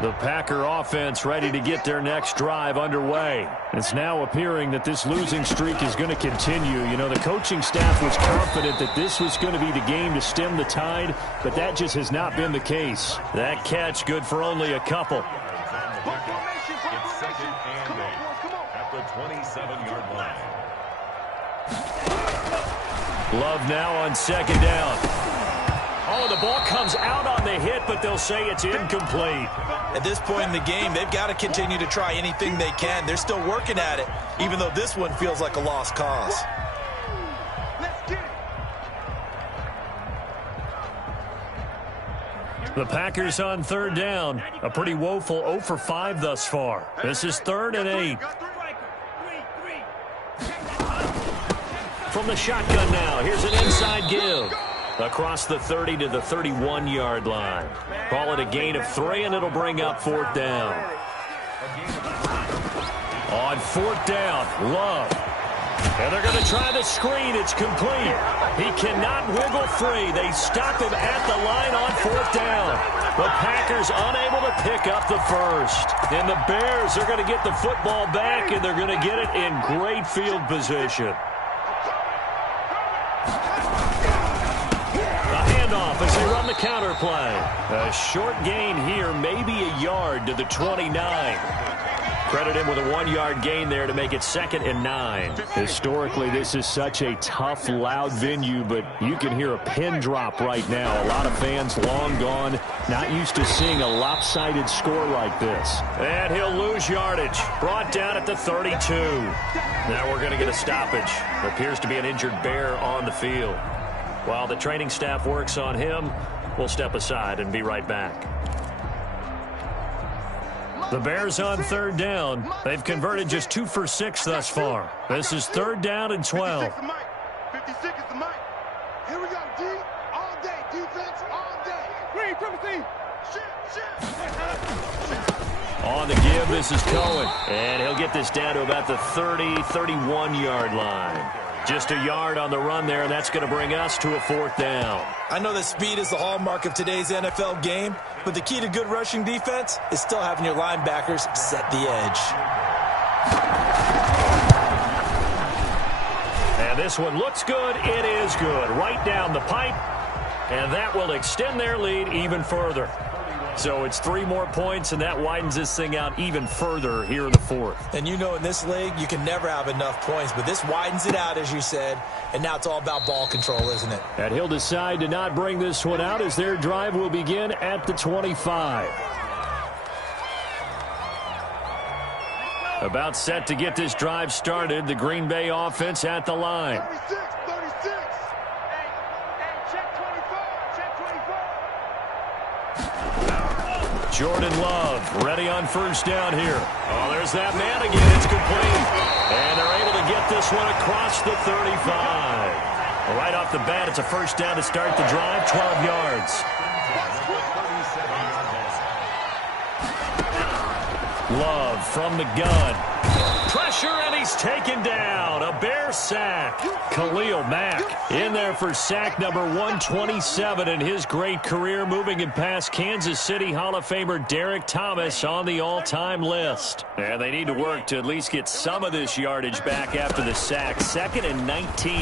The Packer offense ready to get their next drive underway. It's now appearing that this losing streak is going to continue. You know, the coaching staff was confident that this was going to be the game to stem the tide, but that just has not been the case. That catch good for only a couple. It's 2nd and 8 at the 27-yard line. Love now on 2nd down. Oh, the ball comes out on the hit, but they'll say it's incomplete. At this point in the game, they've got to continue to try anything they can. They're still working at it, even though this one feels like a lost cause. The Packers on 3rd down. A pretty woeful 0 for 5 thus far. This is 3rd and 8. From the shotgun now, here's an inside give. Across the 30 to the 31-yard line. Call it a gain of 3, and it'll bring up 4th down. On 4th down, Love. And they're going to try the screen. It's complete. He cannot wiggle free. They stop him at the line on 4th down. The Packers unable to pick up the first. And the Bears are going to get the football back, and they're going to get it in great field position. As they run the the counter play. A short gain here, maybe a yard to the 29. Credit him with a 1-yard gain there to make it 2nd and 9. Historically, this is such a tough, loud venue, but you can hear a pin drop right now. A lot of fans long gone, not used to seeing a lopsided score like this. And he'll lose yardage. Brought down at the 32. Now we're going to get a stoppage. There appears to be an injured Bear on the field. While the training staff works on him, we'll step aside and be right back. The Bears on 3rd down. They've converted just 2 for 6 thus far. This is 3rd down and 12. 50 seconds to Mike. Here we go, D. All day. Defense all day. Green, triple C. On the give, this is Cohen. And he'll get this down to about the 30, 31-yard line. Just a yard on the run there, and that's going to bring us to a 4th down. I know that speed is the hallmark of today's NFL game, but the key to good rushing defense is still having your linebackers set the edge. And this one looks good. It is good. Right down the pipe, and that will extend their lead even further. So it's 3 more points, and that widens this thing out even further here in the 4th. And you know in this league, you can never have enough points, but this widens it out, as you said, and now it's all about ball control, isn't it? And he'll decide to not bring this one out as their drive will begin at the 25. About set to get this drive started, the Green Bay offense at the line. 36. Jordan Love ready on 1st down here. Oh, there's that man again. It's complete. And they're able to get this one across the 35. Well, right off the bat, it's a 1st down to start the drive, 12 yards. Love from the gun. Pressure, and he's taken down. A Bear sack. Khalil Mack in there for sack number 127 in his great career, moving it past Kansas City Hall of Famer Derek Thomas on the all-time list. And they need to work to at least get some of this yardage back after the sack. 2nd and 19.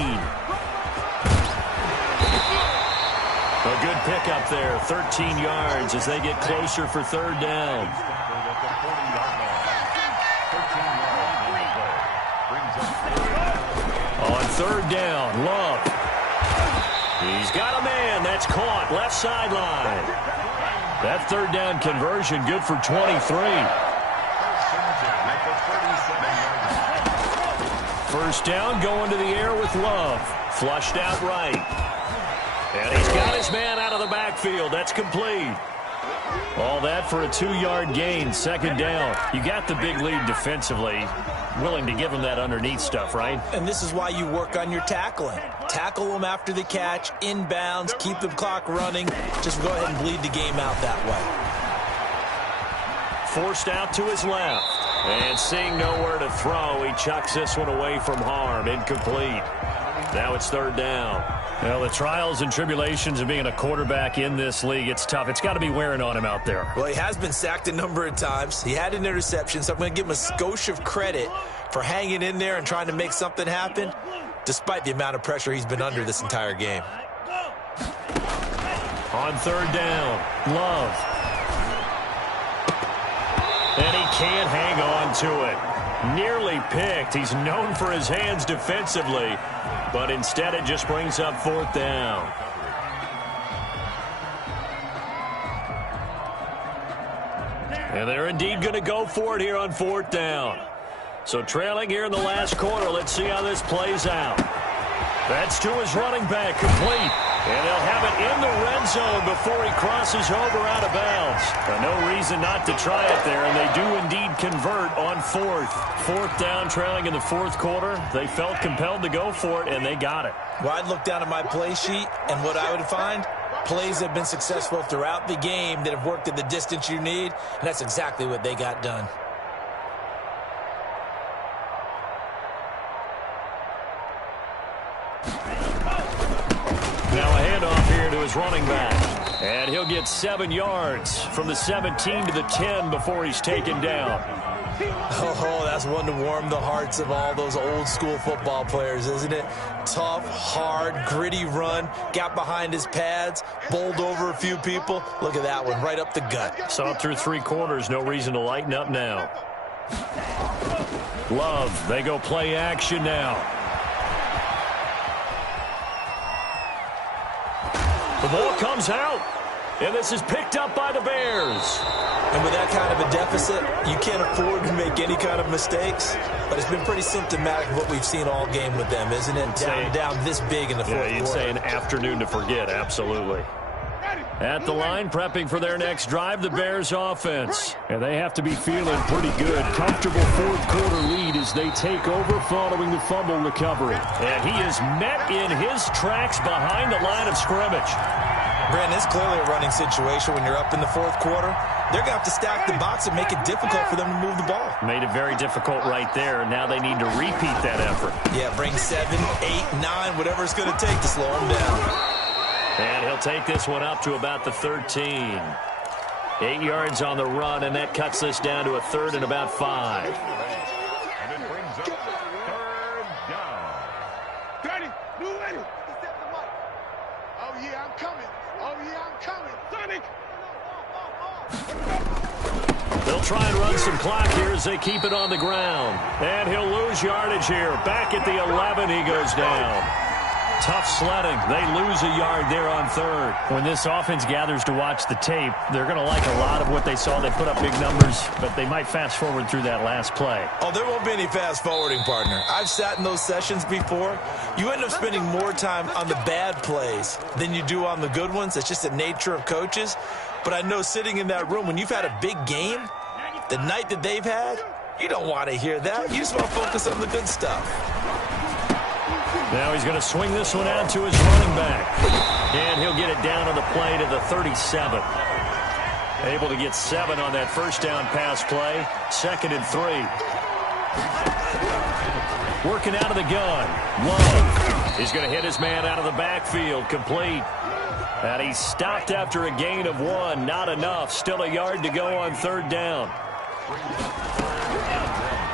A good pickup there, 13 yards as they get closer for 3rd down. On 3rd down, Love. He's got a man. That's caught. Left sideline. That 3rd down conversion good for 23. 1st down going to the air with Love. Flushed out right. And he's got his man out of the backfield. That's complete. All that for a 2-yard gain, 2nd down. You got the big lead defensively. Willing to give them that underneath stuff, right? And this is why you work on your tackling. Tackle them after the catch, inbounds, keep the clock running. Just go ahead and bleed the game out that way. Forced out to his left. And seeing nowhere to throw, he chucks this one away from harm. Incomplete. Now it's 3rd down. Well, the trials and tribulations of being a quarterback in this league, it's tough. It's got to be wearing on him out there. Well, he has been sacked a number of times. He had an interception, so I'm going to give him a skosh of credit for hanging in there and trying to make something happen, despite the amount of pressure he's been under this entire game. On 3rd down, Love. And he can't hang on to it. Nearly picked. He's known for his hands defensively, but instead it just brings up 4th down. And they're indeed going to go for it here on 4th down. So trailing here in the last quarter, let's see how this plays out. That's to his running back, complete. And they'll have it in the red zone before he crosses over out of bounds. No reason not to try it there, and they do indeed convert on 4th. 4th down, trailing in the 4th quarter. They felt compelled to go for it, and they got it. Well, I'd look down at my play sheet, and what I would find, plays have been successful throughout the game that have worked at the distance you need, and that's exactly what they got done. Now a handoff here to his running back. And he'll get 7 yards from the 17 to the 10 before he's taken down. Oh, that's one to warm the hearts of all those old school football players, isn't it? Tough, hard, gritty run, got behind his pads, bowled over a few people. Look at that one, right up the gut. Saw it through 3 quarters, no reason to lighten up now. Love, they go play action now. The ball comes out, and this is picked up by the Bears. And with that kind of a deficit, you can't afford to make any kind of mistakes. But it's been pretty symptomatic of what we've seen all game with them, isn't it? Down this big in the fourth quarter. Yeah, you'd say an afternoon to forget, absolutely. At the line, prepping for their next drive, the Bears offense. And they have to be feeling pretty good. Comfortable fourth quarter lead as they take over following the fumble recovery. And he is met in his tracks behind the line of scrimmage. Brandon, it's clearly a running situation when you're up in the fourth quarter. They're going to have to stack the box and make it difficult for them to move the ball. Made it very difficult right there. Now they need to repeat that effort. Yeah, bring 7, 8, 9, whatever it's going to take to slow them down. And he'll take this one up to about the 13. 8 yards on the run, and that cuts this down to a 3rd and about 5. And it brings up 3rd down. Ready, move ready. Oh, yeah, I'm coming. Oh, yeah, I'm coming. Sonic. They'll try and run some clock here as they keep it on the ground. And he'll lose yardage here. Back at the 11, he goes down. Tough sledding. They lose a yard there on 3rd. When this offense gathers to watch the tape, they're going to like a lot of what they saw. They put up big numbers, but they might fast forward through that last play. Oh, there won't be any fast forwarding, partner. I've sat in those sessions before. You end up spending more time on the bad plays than you do on the good ones. It's just the nature of coaches. But I know sitting in that room, when you've had a big game, the night that they've had, you don't want to hear that. You just want to focus on the good stuff. Now he's going to swing this one out to his running back. And he'll get it down on the play to the 37. Able to get 7 on that first down pass play. 2nd and 3. Working out of the gun. Love. He's going to hit his man out of the backfield. Complete. And he's stopped after a gain of 1. Not enough. Still a yard to go on 3rd down.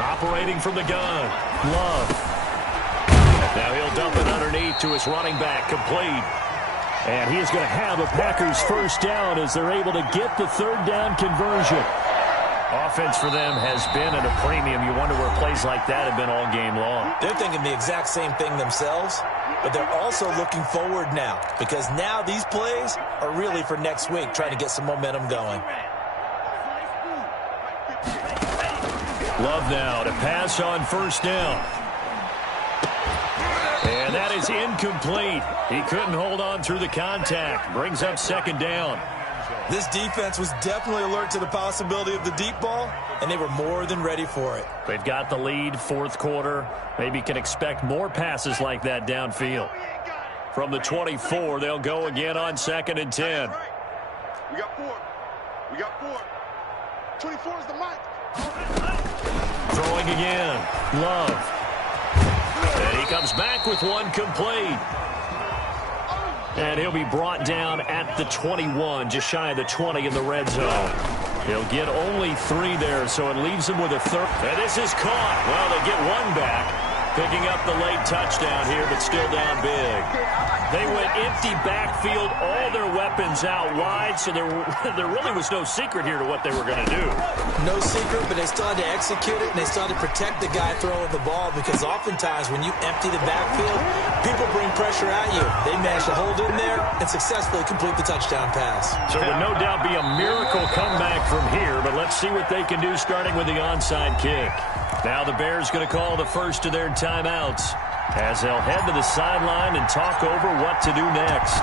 Operating from the gun. Love. Now he'll dump it underneath to his running back. Complete. And he is going to have a Packers first down as they're able to get the 3rd down conversion. Offense for them has been at a premium. You wonder where plays like that have been all game long. They're thinking the exact same thing themselves, but they're also looking forward now because now these plays are really for next week, trying to get some momentum going. Love now to pass on first down. And that is incomplete. He couldn't hold on through the contact. Brings up 2nd down. This defense was definitely alert to the possibility of the deep ball, and they were more than ready for it. They've got the lead, 4th quarter. Maybe can expect more passes like that downfield. From the 24, they'll go again on 2nd and 10. We got 4. We got 4. 24 is the mic. Throwing again. Love. And he comes back with one complete. And he'll be brought down at the 21, just shy of the 20 in the red zone. He'll get only 3 there, so it leaves him with a 3rd. And this is caught. Well, they get 1 back, picking up the late touchdown here, but still down big. They went empty backfield, all their weapons out wide, so there really was no secret here to what they were going to do. No secret, but they still had to execute it, and they still had to protect the guy throwing the ball because oftentimes when you empty the backfield, people bring pressure at you. They managed to hold in there and successfully complete the touchdown pass. So it would no doubt be a miracle comeback from here, but let's see what they can do starting with the onside kick. Now the Bears going to call the first of their timeouts as they'll head to the sideline and talk over what to do next.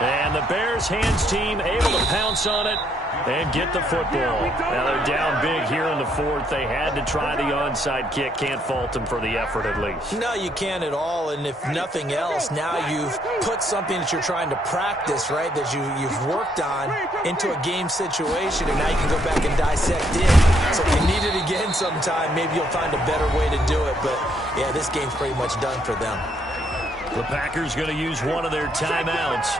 And the Bears hands team able to pounce on it and get the football. Now they're down big here in the 4th. They had to try the onside kick. Can't fault them for the effort at least. No, you can't at all. And if nothing else, now you've put something that you're trying to practice, right, that you've worked on into a game situation, and now you can go back and dissect it. So if you need it again sometime, maybe you'll find a better way to do it. But, yeah, this game's pretty much done for them. The Packers going to use one of their timeouts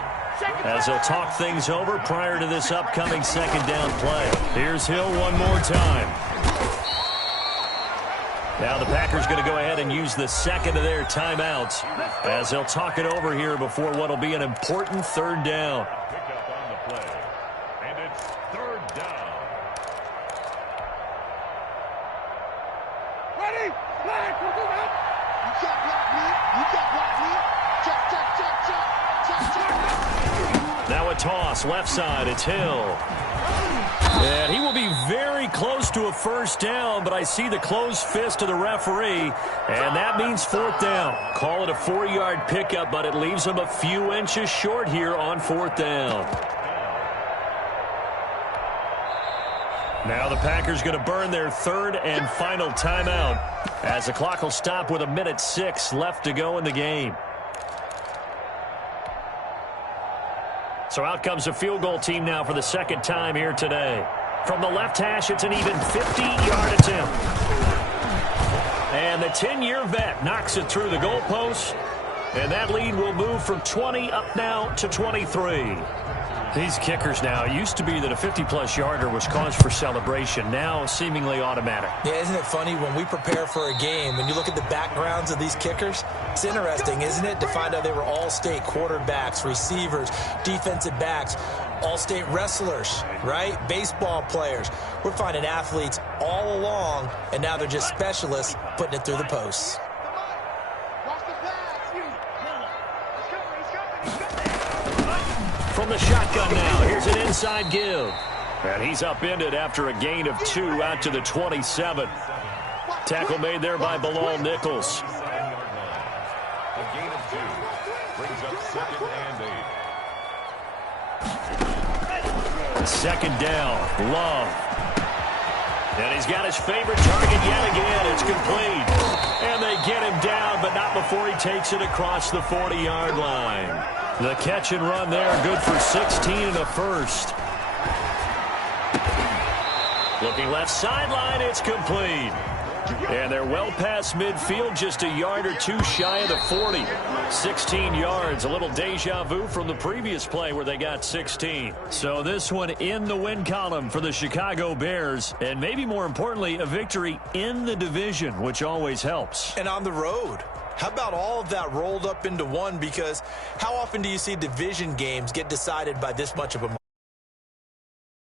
as they'll talk things over prior to this upcoming 2nd down play. Here's Hill one more time. Now the Packers going to go ahead and use the second of their timeouts as they'll talk it over here before what will be an important third down. Pick up on the play. And it's third down. Ready? Flag. You can't block me. You can't block me. Check, check, check, check. Check, check. Now a toss, left side, it's Hill. And he will be very close to a first down, but I see the closed fist of the referee, and that means fourth down. Call it a 4-yard pickup, but it leaves him a few inches short here on fourth down. Now the Packers going to burn their third and final timeout as the clock will stop with 1:06 left to go in the game. So out comes a field goal team now for the second time here today. From the left hash, it's an even 50-yard attempt. And the 10-year vet knocks it through the goalpost. And that lead will move from 20 up now to 23. These kickers now, it used to be that a 50-plus yarder was cause for celebration. Now seemingly automatic. Yeah, isn't it funny when we prepare for a game and you look at the backgrounds of these kickers? It's interesting, isn't it, to find out they were all-state quarterbacks, receivers, defensive backs, all-state wrestlers, right? Baseball players. We're finding athletes all along, and now they're just specialists putting it through the posts. Watch the flags. From the shotgun now, here's an inside give. And he's upended after a gain of 2 out to the 27. Tackle made there by Bilal Nichols. A gain of 2 brings up 2nd and 8. Second down, Love. And he's got his favorite target yet again. It's complete. And they get him down, but not before he takes it across the 40-yard line. The catch and run there, good for 16 and a first. Looking left sideline, it's complete. And they're well past midfield, just a yard or 2 shy of the 40. 16 yards, a little deja vu from the previous play where they got 16. So this one in the win column for the Chicago Bears. And maybe more importantly, a victory in the division, which always helps. And on the road. How about all of that rolled up into one? Because how often do you see division games get decided by this much of a margin?